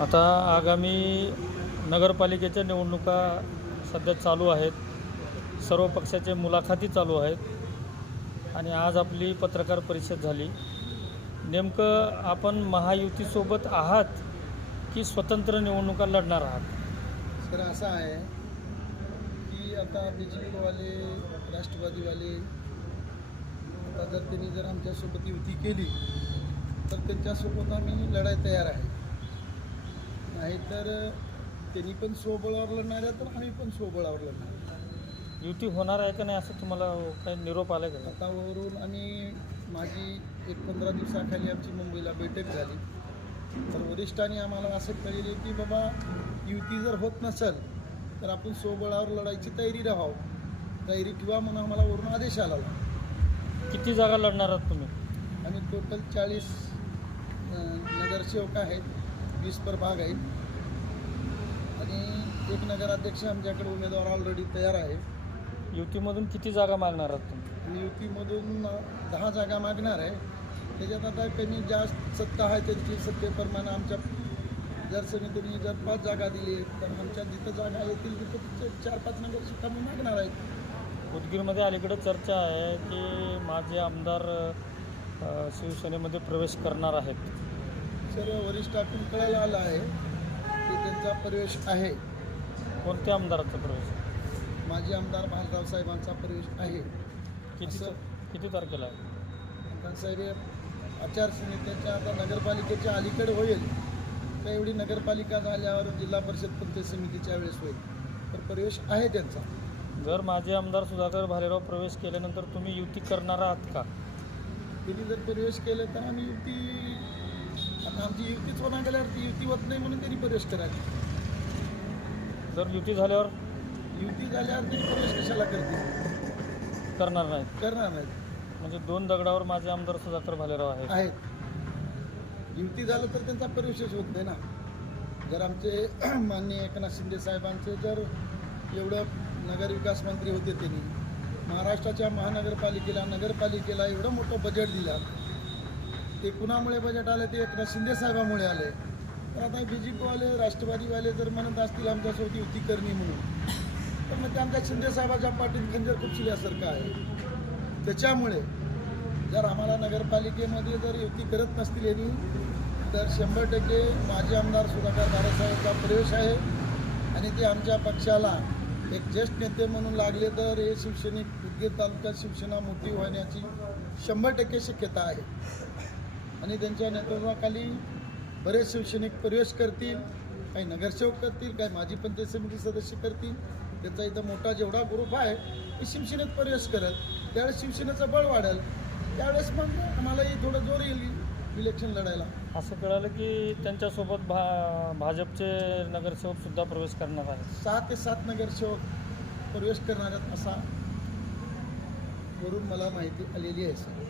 आता आगामी नगरपालिकेच्या निवडणुका सध्या चालू आहेत. सर्व पक्षाचे मुलाखती चालू आहेत. आणि आज आपली पत्रकार परिषद झाली. नेमकं आपण महायुतीसोबत आहात की स्वतंत्र निवडणुका लढणार आहात? तर असं आहे की आता बी जे पीवाले राष्ट्रवादीवाले आता जर त्यांनी जर आमच्यासोबत युती केली तर त्यांच्यासोबत आम्ही लढाई तयार आहे. नाहीतर त्यांनी पण स्वबळावर लढणार आहे तर आम्ही पण स्वबळावर लढणार युती होणार आहे का नाही असं तुम्हाला काही निरोप आला का आता वरून आम्ही माझी एक पंधरा दिवसाखाली आमची मुंबईला बैठक झाली. तर वरिष्ठांनी आम्हाला असं कळले की बाबा युती जर होत नसेल तर आपण स्वबळावर लढायची तयारी राहावं. तयारी ठेवा म्हणून आम्हाला वरून आदेश आला होता. किती जागा लढणार आहात तुम्ही? आम्ही टोटल चाळीस नगरसेवक आहेत. वीस पर भाग आहेत. आणि एक नगराध्यक्ष आमच्याकडे उमेदवार ऑलरेडी तयार आहे. युतीमधून किती जागा मागणार आहात तुम्ही? आणि युतीमधून दहा जागा मागणार आहे. त्याच्यात आता कमी जास्त सत्ता आहे त्यांची सत्तेप्रमाणे आमच्या जर समितीने जर पाच जागा दिली तर आमच्या जिथं जागा येतील तिथं चार पाच नगरसेवक आम्ही मागणार आहेत. उदगीरमध्ये अलीकडे चर्चा आहे की माझे आमदार अ, शिवसेनेमध्ये प्रवेश करणार आहेत. सर्व वरिष्ठातून कळायला आलं आहे की त्यांचा प्रवेश आहे. कोणत्या आमदाराचा प्रवेश? माजी आमदार भालराव साहेबांचा प्रवेश आहे. किती किती तारखेला साहेब आचारसंहितेच्या आता नगरपालिकेच्या अलीकडे होईल. तर एवढी नगरपालिका झाल्यावर जिल्हा परिषद पंचायत समितीच्या वेळेस होईल? तर प्रवेश आहे त्यांचा. जर माझे आमदार सुधाकर भालेराव प्रवेश केल्यानंतर तुम्ही युती करणार आहात का? त्यांनी जर प्रवेश केले तर आम्ही युती आमची युतीच होणार गेल्यावर ती युती होत नाही म्हणून त्यांनी प्रवेश करायचा जर युती झाल्यावर? युती झाल्यावर त्यांनी प्रवेश कशाला करतील? करणार नाहीत. करणार नाहीत. म्हणजे दोन दगडावर माझे आमदार सुधाकर भालेराव आहेत. आहेत. युती झालं तर त्यांचा प्रवेशच होत नाही ना. जर आमचे माननीय एकनाथ शिंदे साहेबांचे जर एवढं नगरविकास मंत्री होते त्यांनी महाराष्ट्राच्या महानगरपालिकेला नगरपालिकेला एवढं मोठं बजेट दिलं ते कुणामुळे बजेट आलं? ते एकनाथ शिंदे साहेबामुळे आले. तर आता बी जे पीवाले राष्ट्रवादीवाले जर म्हणत असतील आमच्यासोबत युती करणी म्हणून तर मग ते आमच्या शिंदे साहेबाच्या पाठीत खंजर खुपशिल्यासारखं आहे. त्याच्यामुळे जर आम्हाला नगरपालिकेमध्ये जर युती करत नसतील यांनी तर शंभर टक्के माजी आमदार सुधाकर दारासाहेबचा प्रवेश आहे. आणि ते आमच्या पक्षाला एक ज्येष्ठ नेते म्हणून लागले तर हे शिवसैनिक उदगीर तालुक्यात शिवसेना मोठी होण्याची शंभर टक्के शक्यता आहे. आणि त्यांच्या नेतृत्वाखाली बरेच शिवसैनिक प्रवेश करतील काही नगरसेवक करतील काही माजी पंचायत समिती सदस्य करतील. त्यांचा इथं मोठा जेवढा ग्रुप आहे ते शिवसेनेत प्रवेश करत त्यावेळेस शिवसेनेचं बळ वाढेल. त्यावेळेस मग आम्हालाही थोडं जोर येईल इलेक्शन लढायला. असं कळालं की त्यांच्यासोबत भा भाजपचे नगरसेवक सुद्धा प्रवेश करणार आहेत. सहा ते सात नगरसेवक प्रवेश करणार आहेत असा वरून मला माहिती आलेली आहे सर.